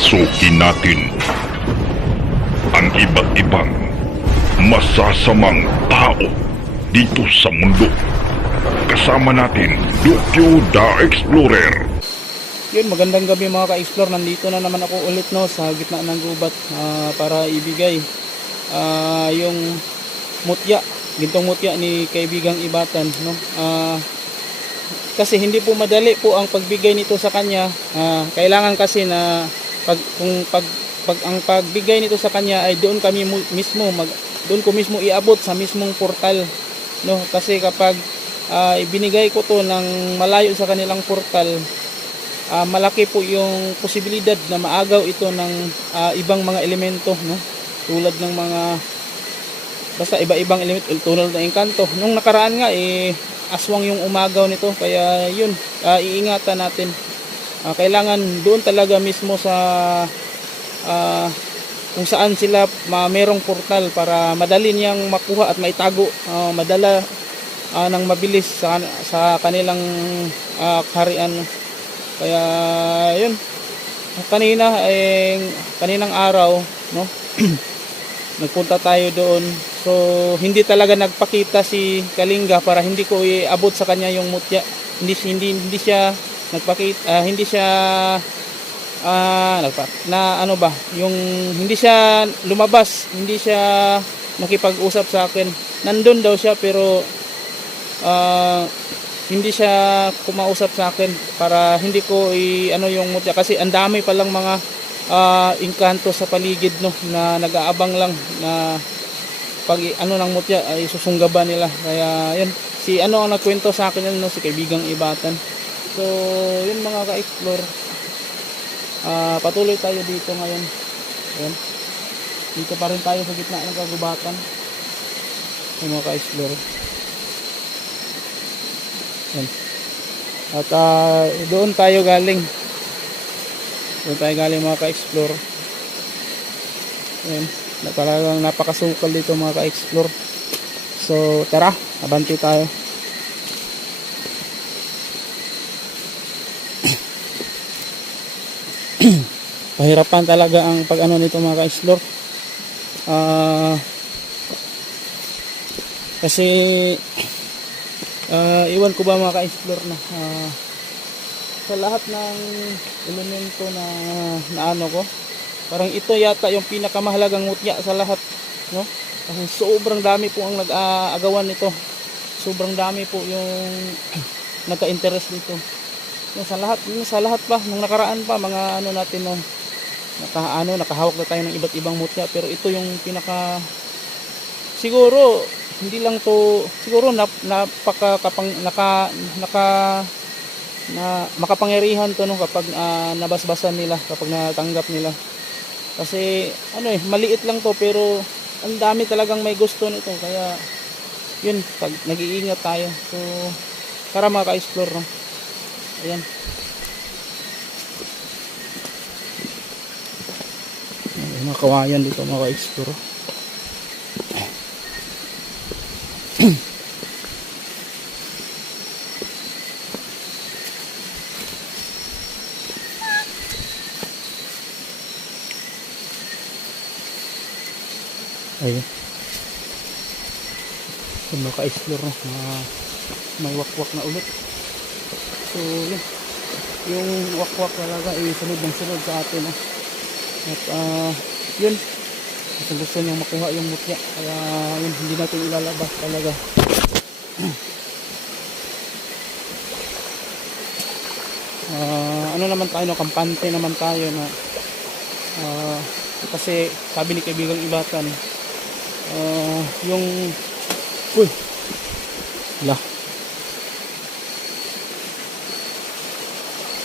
Pasukin natin ang iba't ibang masasamang tao dito sa mundo. Kasama natin, Dukyo the Explorer. Yun, magandang gabi mga ka-explore. Nandito na naman ako ulit no sa gitna ng gubat ah, para ibigay ah, yung mutya, gintong mutya ni kaibigang Ibatan no. Ah, kasi hindi po madali po ang pagbigay nito sa kanya. Ah, kailangan kasi na pag kung pag, pag ang pagbigay nito sa kanya ay doon kami mismo mag doon ko mismo iabot sa mismong portal no? Kasi kapag ah, ibinigay ko to ng malayo sa kanilang portal ah, malaki po yung posibilidad na maagaw ito ng ah, ibang mga elemento no? Tulad ng mga basta iba-ibang elemento tulad ng engkanto. Nung nakaraan nga eh aswang yung umagaw nito kaya yun ah, iingatan natin Ah, kailangan doon talaga mismo sa ah, kung saan sila ma merong portal para madali niyang makuha at maitago ah, madala ah, ng mabilis sa, sa kanilang ah, kaharian. Kaya yun. Kanina eh kaninang araw no? Nagpunta tayo doon. So hindi talaga nagpakita si Kalinga para hindi ko iabot sa kanya yung mutya. Hindi hindi hindi siya nagpakita ah, hindi siya ah nagpa, na ano ba yung hindi siya lumabas hindi siya nakipag-usap sa akin. Nandun daw siya pero ah, hindi siya kumausap sa akin para hindi ko i ano yung mutya. Kasi ang dami pa lang mga ah, engkanto sa paligid no na nag-aabang lang na pag ano ng mutya ay susunggaban nila. Kaya yun. Si ano ang nagkwento sa akin yun no si kaibigang ibatan so yun mga ka-explore Ah, patuloy tayo dito ngayon Ayan. dito pa rin tayo sa gitna ng kagubatan yung mga ka-explore Ayan. At ah, doon tayo galing. Doon tayo galing mga ka-explore. Ayan. Talagang napakasukal dito mga ka-explore. So tara, abanti tayo. Pahirapan talaga ang pag ano nito mga ka-explore. Ah kasi Ah, iwan ko ba mga ka-explore na? Ah, sa lahat ng elemento na naano ko parang ito yata yung pinakamahalagang mutya sa lahat no? Kasi sobrang dami po ang nag-aagawan nito. Sobrang dami po yung nagka-interest dito yung sa lahat yung sa lahat pa nung nakaraan pa mga ano natin no naka ano nakahawak na tayo ng iba't ibang mutya pero ito yung pinaka siguro hindi lang to siguro nap, napaka kapang naka naka na makapangyarihan to no kapag ah, nabasbasan nila kapag natanggap nila. Kasi ano eh maliit lang to pero ang dami talagang may gusto nito kaya yun pag nag-iingat tayo. So para maka-explore no? Ayan May mga kawayan dito mga ka-explore Ayun. Kung maka-explore na, mga may wakwak na ulit. So, yun. Yung wakwak talaga, eh, sunod ng sunod sa atin. No? At, ah, yun. Gusto gusto niyang makuha yung mutya. Kaya, yun, hindi natin ilalabas talaga. Ah, ano naman tayo, no? kampante naman tayo na ah, kasi sabi ni kaibigang Ibatan ah, yung uy la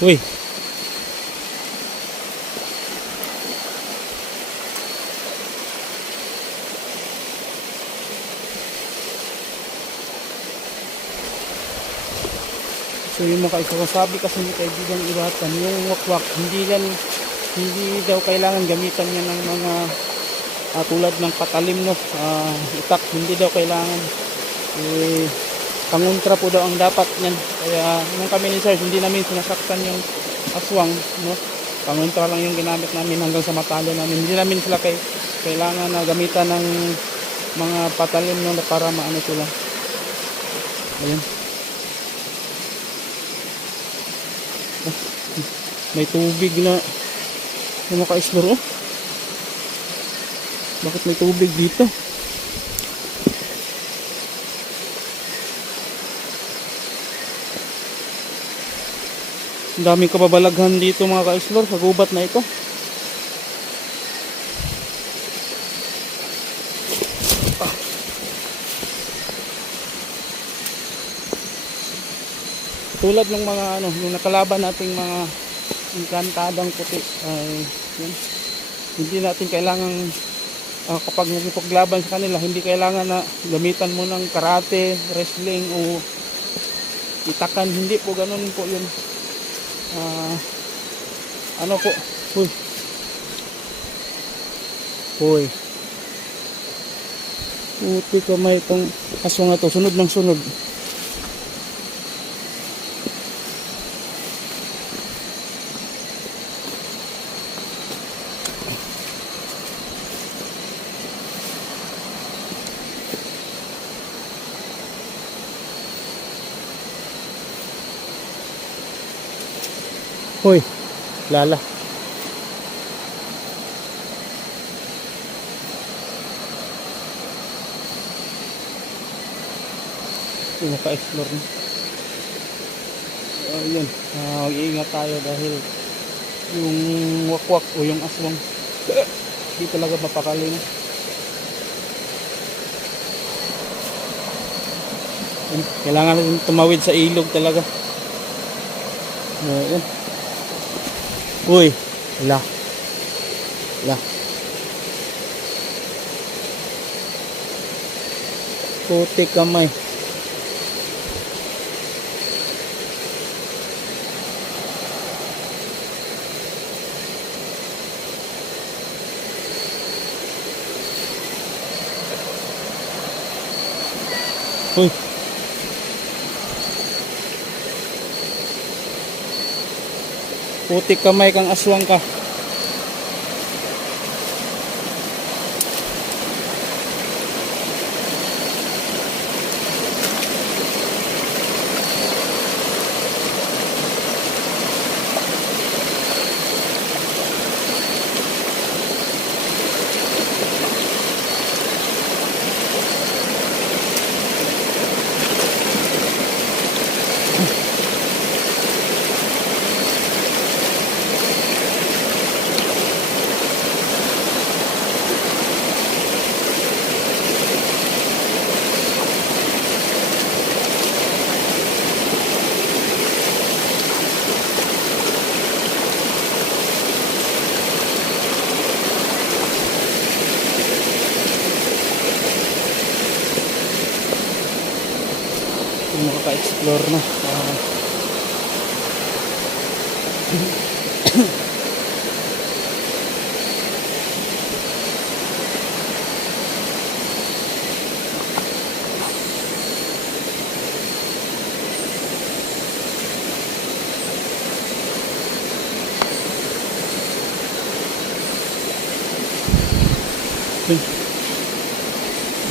uy So yung mga sabi kasi ni kaibigang Ibatan, yung wakwak, hindi yan, hindi daw kailangan gamitan niya ng mga ah, tulad ng patalim no, ah, itak, hindi daw kailangan. Eh, pangontra po daw ang dapat niyan. Kaya nung kami ni Sir, hindi namin sinasaktan yung aswang, no? Pangontra lang yung ginamit namin hanggang sa matalo namin. Hindi namin sila kay, kailangan na gamitan ng mga patalim no, para maano sila. Ayun. May tubig na na naka-explore oh. Bakit may tubig dito? Ang daming kababalaghan dito mga ka-explore sa gubat na ito. Tulad ng mga ano, yung nakalaban nating mga inkantadang puti ay yun. Hindi natin kailangan ah, kapag nakipaglaban sa kanila, hindi kailangan na gamitan mo ng karate, wrestling o itakan. Hindi po ganun po yun. Ah, ano po? Uy. Uy. Puti kamay itong aswang na to. Sunod ng sunod. Hoy, lala. Naka-explore na. Ayun, uh, mag-iingat tayo dahil yung wakwak o yung aswang di talaga mapakali na. Kailangan tumawid sa ilog talaga. Ayun. Uy, la. La. Putik kamay. Uy. Putik kamay kang aswang ka. Yung makaka-explore na. Ah.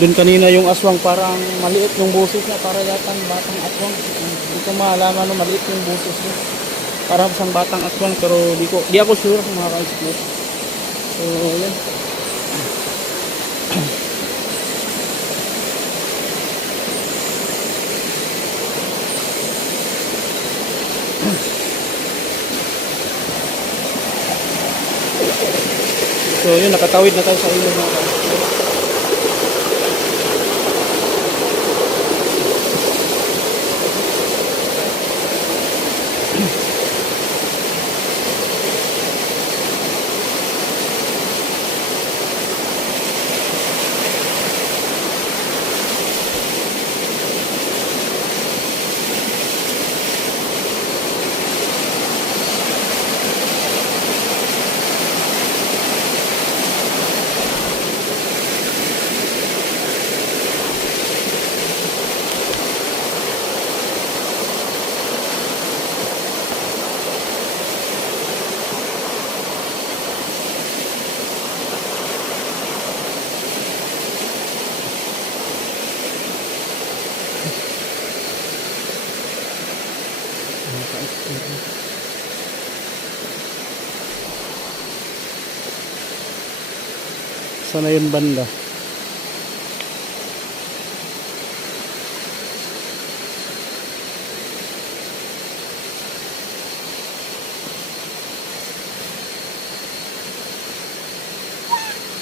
Doon kanina yung aswang parang maliit yung boses niya para yatang batang aswang. Hindi ko malaman no maliit yung boses niya. Parang isang batang aswang pero di ko di ako sure kung makaka-explore. So, yan. So, yun, nakatawid na tayo sa ilog mga ka-explore. Sana yun banda.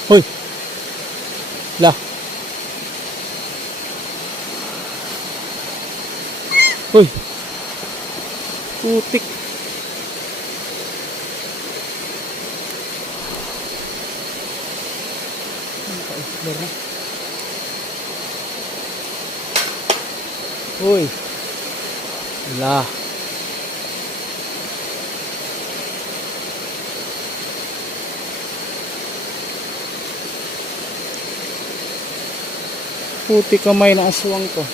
Hoy! La! Hoy! Putik! Naka-explore na. Uy. Wala. Puti kamay na aswang to.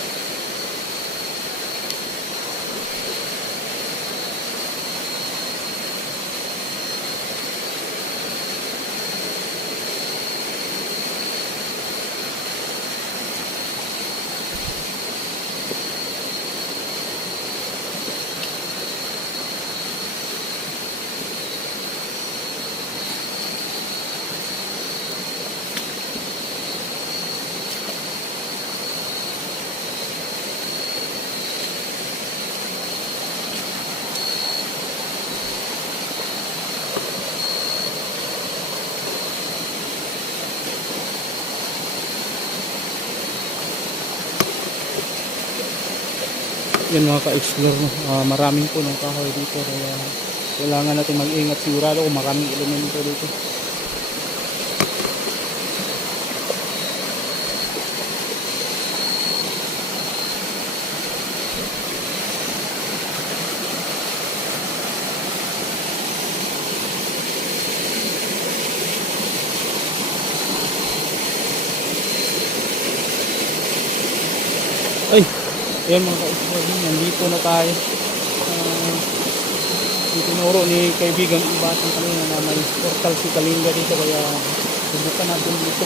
Yan mga ka-explore? Ah, maraming punong kahoy dito kaya kailangan natin mag-ingat sigurado kung maraming elemento dito. Ay, ayan mga ka-explore, nandito na tayo. Ah, yung tinuro ni kaibigang Ibatan kanina na may portal si Kalinga dito kaya subukan natin dito.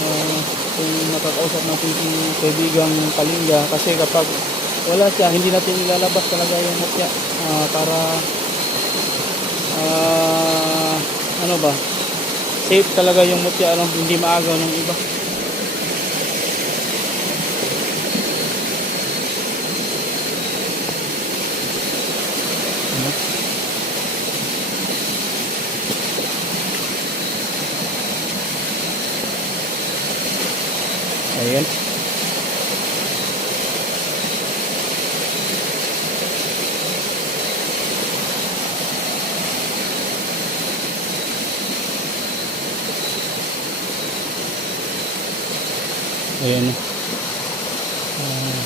Ah, kung nakakausap natin si kaibigang Kalinga kasi kapag wala siya, hindi natin ilalabas talaga yung mutya Ah, para ah, ano ba safe talaga yung mutya ano, hindi maagaw ng iba. Ano? Ayan. Ayan. Ah.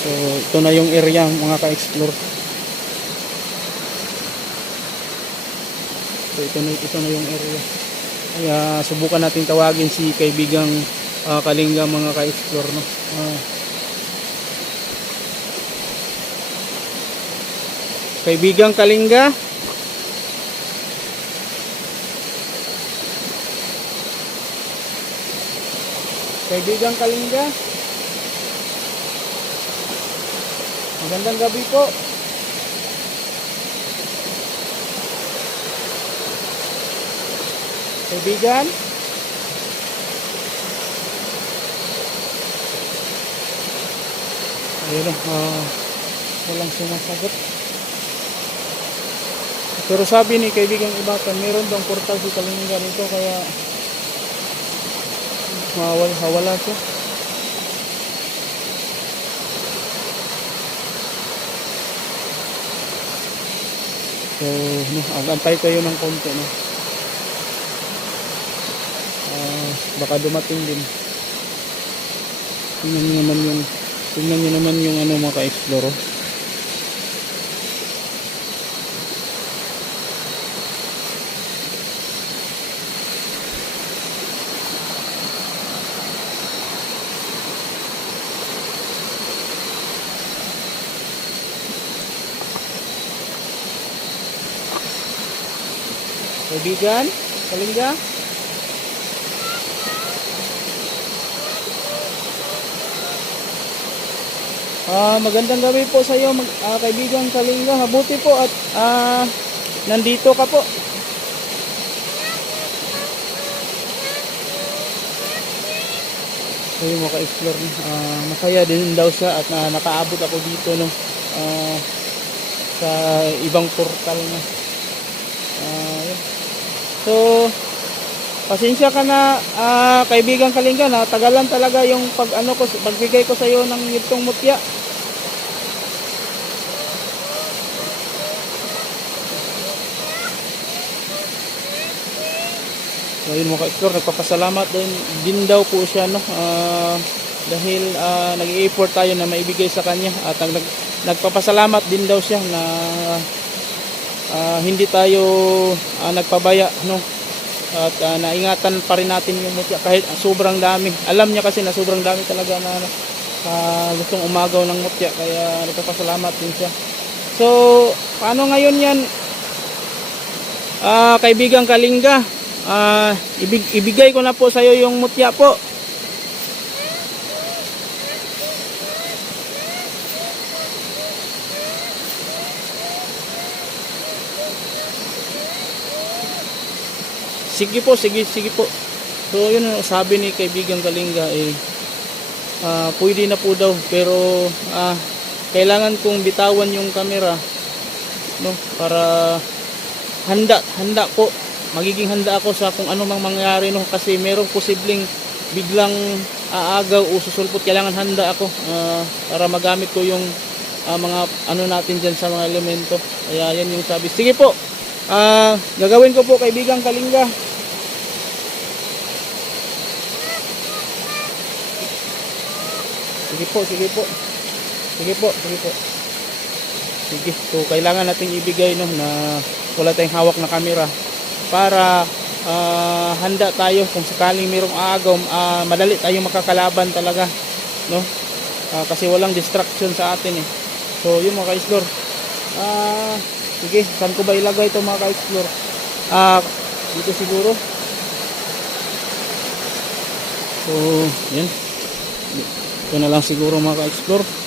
So, ito na yung area mga ka-explore. So, ito na, ito na yung area. Kaya, subukan natin tawagin si kaibigang ah, Kalinga mga ka-explore. No? Ah. kaibigang Kalinga? Kaibigang Kalinga? Magandang gabi po. Kaibigan? Ayun na, ah, walang sumasagot. Pero sabi ni kaibigang Ibatan, meron daw portal si Kalinga nito kaya mawal, hawala siya. So, no, agantay tayo ng konti, no. Ah, baka dumating din. Tingnan niyo naman yung tingnan niyo naman yung ano mga ka-explore. Kaibigan, Kalinga? Ah, magandang gabi po sa iyo, mag, ah, kaibigan Kalinga. Mabuti po at ah, nandito ka po. So yung mga ka-explore, no, ah, masaya din daw siya at ah, nakaabot ako dito no, ah, sa ibang portal na. Ah. So, pasensya ka na ah, kaibigan Kalinga na tagalan talaga yung pag ano ko pagbigay ko sa iyo ng itong mutya. So yun mga ka-explore, nagpapasalamat din, din daw po siya no. Ah, dahil ah, nag-i-effort tayo na maibigay sa kanya at nag, nagpapasalamat din daw siya na ah, hindi tayo ah, nagpabaya no? At ah, naingatan pa rin natin yung mutya kahit sobrang dami. Alam niya kasi na sobrang dami talaga na ah, gustong umagaw ng mutya kaya nagpapasalamat din siya. So paano ngayon yan? Ah, kaibigang Kalinga ah, ibig, ibigay ko na po sa iyo yung mutya po Sige po, sige, sige po. So yun ang sabi ni kaibigan Kalinga eh ah, pwede na po daw pero ah, kailangan kong bitawan yung camera no para handa handa po. Magiging handa ako sa kung ano mang mangyari no kasi merong posibleng biglang aagaw o susulpot. Kailangan handa ako ah, para magamit ko yung ah, mga ano natin diyan sa mga elemento. Kaya yan yung sabi. Sige po ah gagawin ko po kaibigan Kalinga Sige po, sige po. Sige po, sige po. Sige, so kailangan nating ibigay no na wala tayong hawak na camera para ah, handa tayo kung sakaling mayroong aagaw, ah, madali tayong makakalaban talaga, no? Ah, kasi walang distraction sa atin eh. So, yun mga ka-explore. Ah, sige, saan ko ba ilagay ito mga ka-explore? Ah, dito siguro. So, yan. Ito na lang siguro mga ka-explore.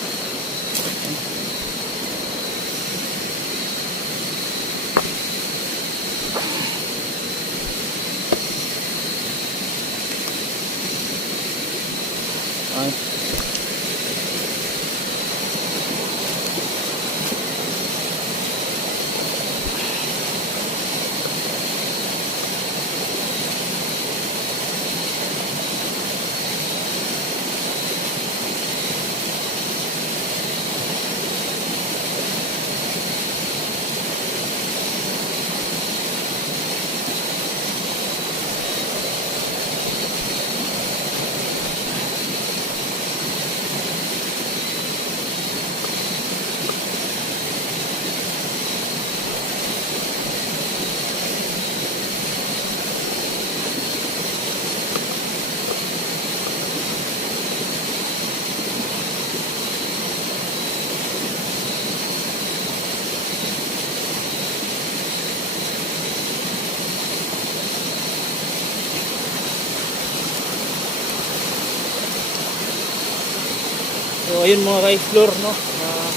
So ayun mga ka-explore no. Ah,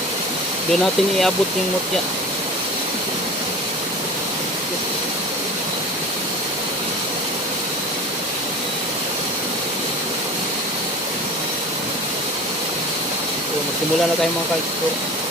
doon natin iabot yung mutya. So magsimula na tayo mga ka-explore.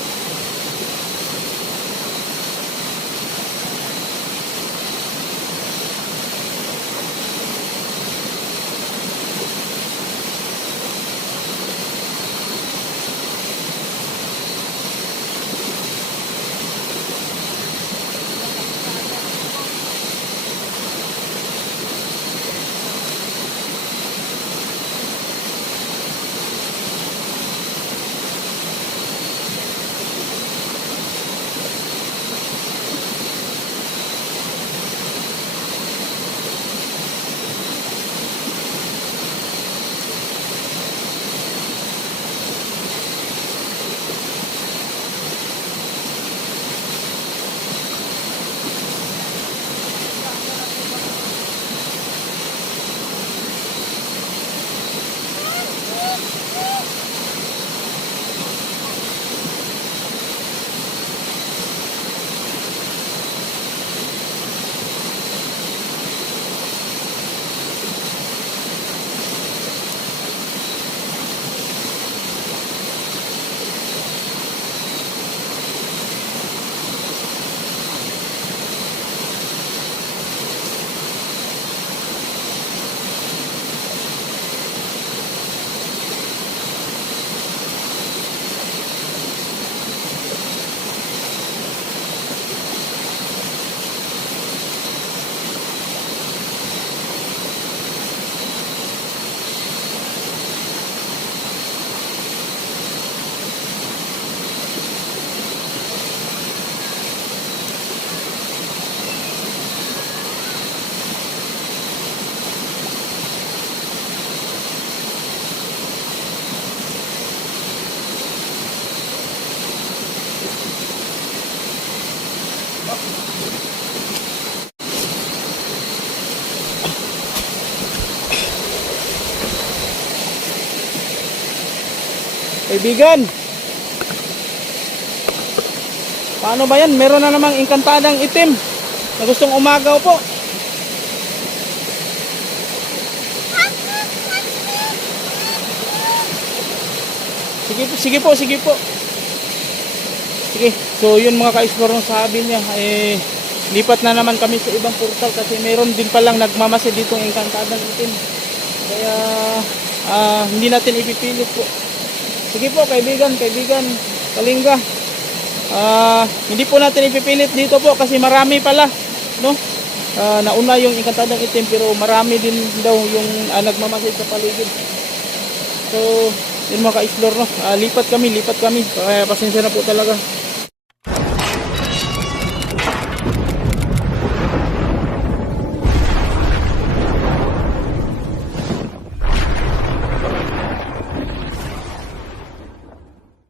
Kaibigan! Paano ba yan? Meron na namang inkantadang itim na gustong umagaw po. Sige po, sige po, sige po. Sige, so yun mga ka-explore sabi niya, eh, lipat na naman kami sa ibang portal kasi meron din palang nagmamasid ditong inkantadang itim. Kaya, ah, hindi natin ipipilit po. Sige po, kaibigan, kaibigan, kalingga. Ah, hindi po natin ipipilit dito po kasi marami pala, no? Ah, nauna yung inkantadang itim pero marami din daw yung ah, nagmamasid sa paligid. So, yun mga ka-explore, no? Ah, lipat kami, lipat kami. Kaya pasensya na po talaga.